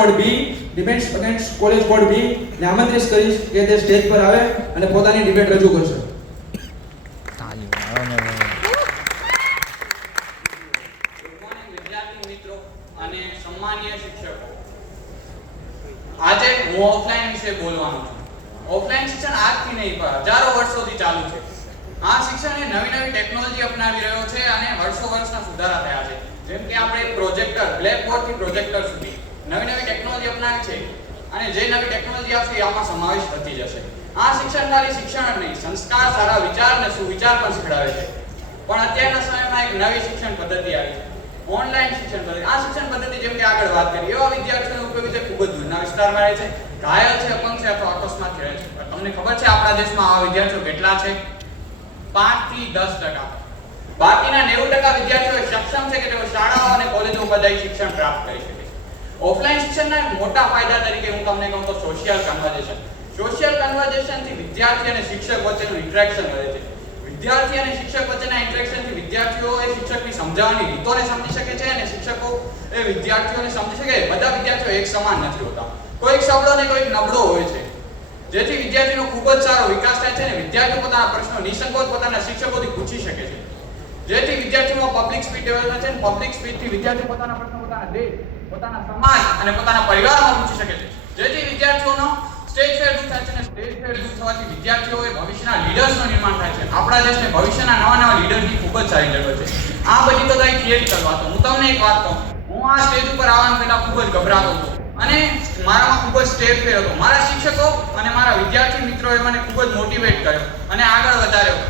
Code બી debates against college code બી ને આમંત્રિત કરીશ કે તે સ્ટેજ પર આવે અને પોતાની ડિબેટ રજૂ કરશે. વિદ્યાર્થી મિત્રો અને સન્માનીય શિક્ષકો, આજે હું ઓફલાઈન વિશે બોલવાનો છું. ઓફલાઈન શિક્ષણ આજથી નહીં પણ હજારો વર્ષોથી ચાલુ છે. આ શિક્ષણ એ નવી ટેકનોલોજી અપનાવી રહ્યો છે અને વર્ષોના સુધારા થયા છે. જેમ કે આપણે પ્રોજેક્ટર, બ્લેકબોર્ડ થી પ્રોજેક્ટર સુધી નવી ટેકનોલોજી અપનાવી છે અને જે નવી ટેકનોલોજી આવશે આમાં સમાવેશ થતી જશે. આ શિક્ષણ ખાલી શિક્ષણ જ નહીં, સંસ્કાર, સારા વિચાર અને સુવિચાર પણ શીખડાવે છે. પણ અત્યારના સમયમાં એક નવી શિક્ષણ પદ્ધતિ આવી છે, ઓનલાઈન શિક્ષણ પદ્ધતિ. આ શિક્ષણ પદ્ધતિ જેમ કે આગળ વાત કરી એવા વિદ્યાર્થીઓનો ઉપયોગ છે ખૂબ જ દૂરના વિસ્તારમાં રહે છે, ઘાયલ છે, અપંગ છે અથવા અકસ્માત થયા છે. પણ તમને ખબર છે આપણા દેશમાં આવા વિદ્યાર્થીઓ કેટલા છે? 5 થી 10%. બાકીના 90% વિદ્યાર્થીઓ સક્ષમ છે કે તેઓ શાળાઓ અને કોલેજોમાં જઈ શિક્ષણ પ્રાપ્ત કરી શકે છે. ઓફલાઈન શિક્ષણના મોટા ફાયદા તરીકે હું તમને કહું તો સોશિયલ કન્વર્ઝેશન. સોશિયલ કન્વર્ઝેશન થી વિદ્યાર્થી અને શિક્ષક વચ્ચેનું ઇન્ટરેક્શન વધે છે. વિદ્યાર્થી અને શિક્ષક વચ્ચેના ઇન્ટરેક્શન થી વિદ્યાર્થીઓ એ શિક્ષકની સમજાવવાની રીતોને સમજી શકે છે અને શિક્ષકો એ વિદ્યાર્થીઓને સમજી શકે. બધા વિદ્યાર્થીઓ એક સમાન નથી હોતા, કોઈક સબળો અને કોઈક નબળો હોય છે, જેથી વિદ્યાર્થીનો ખૂબ જ સારો વિકાસ થાય છે અને વિદ્યાર્થીઓ પોતાના પ્રશ્નો નિસંકોચ પોતાના શિક્ષકોથી પૂછી શકે છે. જેથી વિદ્યાર્થીઓમાં પબ્લિક સ્પીચ ડેવલપ થાય છે અને પબ્લિક સ્પીચ થી વિદ્યાર્થીઓ પોતાના પ્રશ્નો પોતાના દેશ, પોતાના સમાજ અને પોતાના પરિવારમાં પૂછી શકે છે. જેથી વિદ્યાર્થીઓનો સ્ટેજ ફેર દૂર થાય છે અને સ્ટેજ ફેર દૂર થવાથી વિદ્યાર્થીઓએ ભવિષ્યના લીડર્સનું નિર્માણ થાય છે. આપણા દેશને ભવિષ્યના નવા લીડરની ખૂબ જ સારી જરૂર છે. આ બધી તો થઈ થિયરિકલ વાતો. હું તમને એક વાત કહું, હું આ સ્ટેજ ઉપર આવવા પહેલા ખૂબ જ ગભરાતો હતો અને મારામાં ખૂબ જ સ્ટેજ ફેર હતો. મારા શિક્ષકો અને મારા વિદ્યાર્થી મિત્રોએ મને ખૂબ જ મોટિવેટ કર્યો અને આગળ વધાર્યો.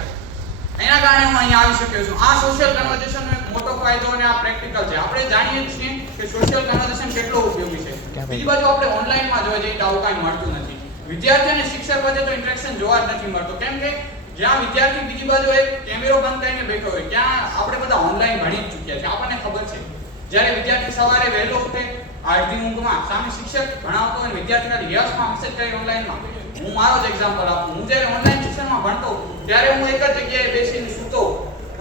એના કારણે હું અહીંયા આવી શક્યો છું. આ સોશિયલ કન્વર્ઝેશનનો એક મોટો ફાયદો અને આ પ્રેક્ટિકલ છે. આપણે જાણીએ છીએ કે સોશિયલ કન્વર્ઝેશન કેટલો ઉપયોગી છે. બીજી બાજુ આપણે ઓનલાઈનમાં જોવા જઈએ તો આવું કાંઈ મળતું નથી. વિદ્યાર્થી અને શિક્ષક વચ્ચે તો ઇન્ટરેક્શન જોવા જ નથી મળતો. કેમ કે જ્યાં વિદ્યાર્થી બીજી બાજુ એક કેમેરો બંધ કરીને બેઠો હોય ત્યાં આપણે બધા ઓનલાઈન ભણી જ ચૂક્યા છે, આપણને ખબર છે. જ્યારે વિદ્યાર્થી સવારે વહેલો ઉઠે અડધી ઊંઘમાં સામે શિક્ષક ભણાવતો હોય વિદ્યાર્થીના યસમાં મેસેજ કરી ઓનલાઈનમાં. હું મારો જ એક્ઝામ્પલ આપું. હું જ્યારે ઓનલાઈન શિક્ષણમાં ભણતો ત્યારે હું એક જ જગ્યાએ બેસીને સૂતો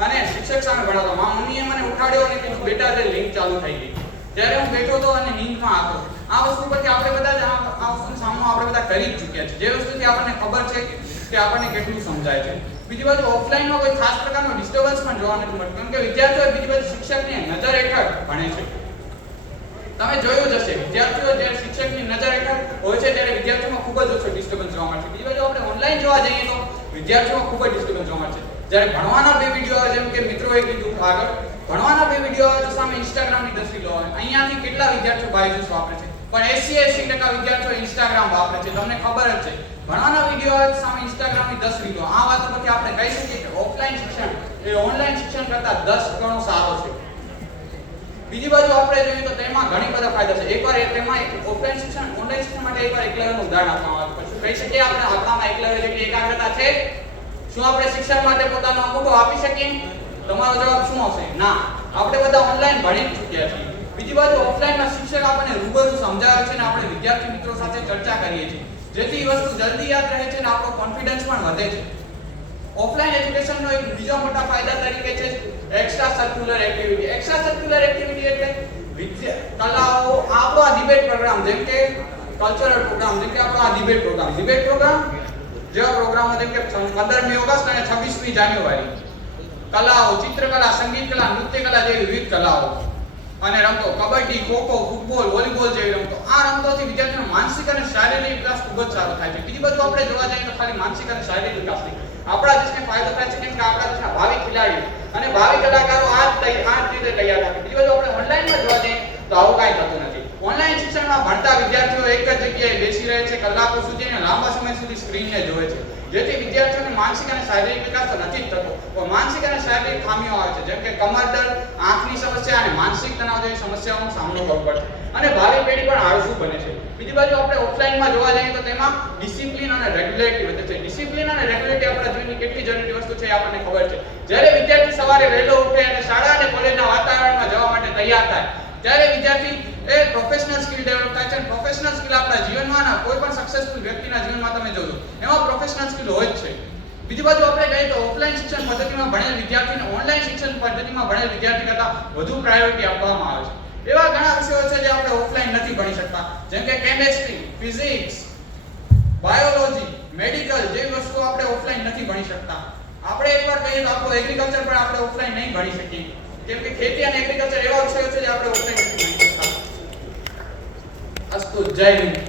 અને શિક્ષક સામે ભણાવતો. મારી મમ્મીએ મને ઉઠાડ્યો અને કીધું બેટા તે લિંક ચાલુ થઈ ગઈ. ત્યારે હું બેઠો હતો અને નીંદમાં હતો. આ વસ્તુ પરથી આપણે બધા જ આ વસ્તુનો સામનો આપણે બધા કરી જ ચૂક્યા છે, જે વસ્તુથી આપણને ખબર છે કે આપણને કેટલું સમજાય છે. બીજી બાજુ ઓફલાઈનમાં કોઈ ખાસ પ્રકારનો ડિસ્ટર્બન્સ પણ જોવા નથી મળતો, કેમ કે વિદ્યાર્થીઓ બીજી બાજુ શિક્ષકની નજર હેઠળ ભણે છે. તમે જોયું જ હશે, વિદ્યાર્થીઓ જ્યારે શિક્ષકની નજર હેઠળ હોય છે ત્યારે વિદ્યાર્થીઓમાં ખૂબ જ ઓછો ડિસ્ટર્બન્સ જોવા મળે છે. બીજી બાજુ આપણે ઓનલાઈન જોવા જઈએ તો વિદ્યાર્થીઓમાં ખૂબ જ ડિસ્ટર્બન્સ જોવા મળે છે. જ્યારે ભણવાના બે વિડીયો આવે, જેમ કે મિત્રોએ કીધું આગળ, ભણવાના બે વિડીયો આવે તો સામે ઇન્સ્ટાગ્રામની તસવીરો આવે. અહીંયાથી કેટલા વિદ્યાર્થીઓ બાયજૂસ વાપરે છે, પણ 80% વિદ્યાર્થીઓ ઇન્સ્ટાગ્રામ વાપરે છે. તમને ખબર જ છે, ભણવાના વિડીયો આવે તો સામે ઇન્સ્ટાગ્રામની તસવીરો. આ વાતો પરથી આપણે કહી શકીએ કે ઓફલાઈન શિક્ષણ એ ઓનલાઈન શિક્ષણ કરતાં 10 ગણો સારો છે. બીજી બાજુ આપણે જોઈએ તો તેમાં ઘણી બધા ફાયદા છે. એકવાર તેમાં એક ઓફલાઈન શિક્ષણ ઓનલાઈન શિક્ષણ માટે એકવાર એકલવ્યનું ઉદાહરણ આપવામાં આવ્યું. પછી કહી શકીએ આપણે આપણામાં એકલવ્ય જેટલી એકાગ્રતા છે? શું આપણે શિક્ષણ માટે પોતાનો અંગૂઠો આપી શકીએ? તમારો જવાબ શું આવશે? ના. આપણે બધા ઓનલાઈન ભણી ચૂક્યા છીએ. બીજી બાજુ ઓફલાઈનમાં શિક્ષક આપણને રૂબરૂ સમજાવે છે અને આપણે વિદ્યાર્થી મિત્રો સાથે ચર્ચા કરીએ છીએ, જેથી વસ્તુ જલ્દી યાદ રહે છે અને આપણો કોન્ફિડન્સ પણ વધે છે. ઓફલાઈન એજ્યુકેશનનો એક બીજો મોટા ફાયદા તરીકે છે extra circular activity. Extra circular activity એટલે કલાઓ, આપણો આ ડિબેટ પ્રોગ્રામ, જેમ કે કલ્ચરલ પ્રોગ્રામ, જેમ કે આપણો આ ડિબેટ પ્રોગ્રામ જેવા પ્રોગ્રામો જેમ કે 15મી ઓગસ્ટ અને 26મી જાન્યુઆરી, કલાઓ, ચિત્રકલા, સંગીત કલા, નૃત્ય કલા જેવી વિવિધ કલાઓ અને રમતો, કબડ્ડી, ખોખો, ફૂટબોલ, વોલીબોલ જેવી રમતો. આ રમતોથી વિદ્યાર્થીનો માનસિક અને શારીરિક વિકાસ ખૂબ જ સારો થાય છે. બીજી બાજુ આપણે જોવા જઈએ તો ખાલી માનસિક અને શારીરિક વિકાસ નહીં, આપણા દેશને ફાયદો થાય છે, કેમ કે આપણા દેશના ભાવિ ખેલાડીઓ અને ભાવિ કલાકારો આ રીતે તૈયાર થાય. બીજી બાજુ આપણે ઓનલાઈનમાં જોવા જઈએ તો આવું કાંઈ થતું નથી. ઓનલાઈન શિક્ષણમાં ભણતા વિદ્યાર્થીઓ એક જ જગ્યાએ બેસી રહે છે, કલાકો સુધી અને લાંબા સમય સુધી સ્ક્રીનને જોવે છે, જેથી વિદ્યાર્થીઓને માનસિક અને શારીરિક વિકાસ તો નથી જ થતો, પણ માનસિક અને શારીરિક ખામીઓ આવે છે, જેમ કે કમર દર્દ, આંખની સમસ્યા અને માનસિક તણાવ જેવી સમસ્યાઓનો સામનો કરવો પડે અને ભાવિ પેઢી પણ આળસુ બને છે. બીજી બાજુ આપણે ઓફલાઈનમાં જોવા જઈએ તો તેમાં ડિસિપ્લિન અને રેગ્યુલેરિટી વધે છે. ડિસિપ્લિન અને રેગ્યુલેરિટી આપણા જીવનની કેટલી જરૂરી વસ્તુ છે એ આપણને ખબર છે. જ્યારે વિદ્યાર્થી સવારે વહેલો ઉઠે અને શાળા અને કોલેજના વાતાવરણમાં જવા માટે તૈયાર થાય, ત્યારે વિદ્યાર્થી એ પ્રોફેશનલ સ્કિલ ડેવલપ થાય છે. અને પ્રોફેશનલ સ્કિલ આપણા જીવનમાં કોઈ પણ સક્સેસફુલ વ્યક્તિના જીવનમાં તમે જોજો એમાં પ્રોફેશનલ સ્કિલ હોય જ છે. બીજી બાજુ આપણે કહીએ તો ઓફલાઈન શિક્ષણ પદ્ધતિમાં ભણેલ વિદ્યાર્થીને ઓનલાઈન શિક્ષણ પદ્ધતિમાં ભણેલ વિદ્યાર્થી કરતાં વધુ પ્રાયોરિટી આપવામાં આવે છે. એવા ઘણા વિષયો છે જે આપણે ઓફલાઈન નથી ભણી શકતા, જેમ કે કેમેસ્ટ્રી, ફિઝિક્સ, બાયોલોજી, મેડિકલ જેવી વસ્તુઓ આપણે ઓફલાઈન નથી ભણી શકતા. આપણે એકવાર કહીએ તો આપણો એગ્રીકલ્ચર પણ આપણે ઓફલાઈન નહીં ભણી શકીએ, કેમ કે ખેતી અને એગ્રીકલ્ચર એવા વિષયો છે જે આપણે ઓફલાઈન નથી ભણી શકતા. અસ્તુ, જય હિન્દ.